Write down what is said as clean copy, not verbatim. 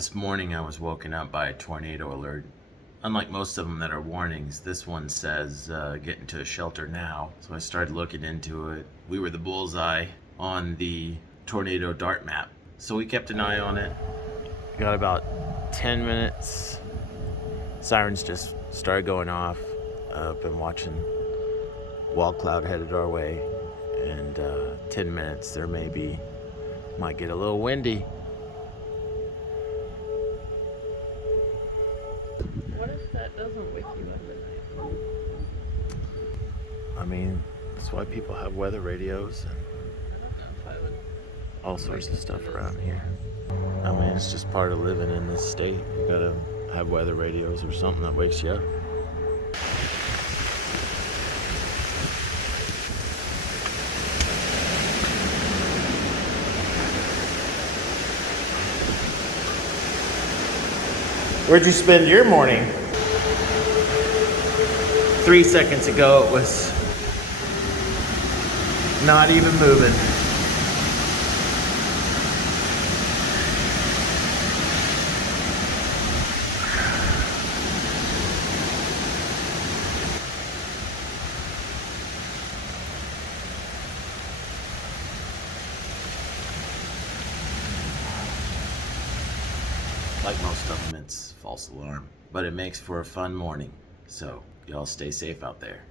This morning I was woken up by a tornado alert. Unlike most of them that are warnings, this one says get into a shelter now. So I started looking into it. We were the bullseye on the tornado dart map. So we kept an eye on it. Got about 10 minutes. Sirens just started going off. I've been watching wall cloud headed our way. And 10 minutes there might get a little windy. What if that doesn't wake you up at night? I mean, that's why people have weather radios and I don't know if I would. all sorts of stuff around here. I mean, it's just part of living in this state. You gotta have weather radios or something that wakes you up. Where'd you spend your morning? 3 seconds ago it was not even moving. Like most of them, it's false alarm, but it makes for a fun morning. So y'all stay safe out there.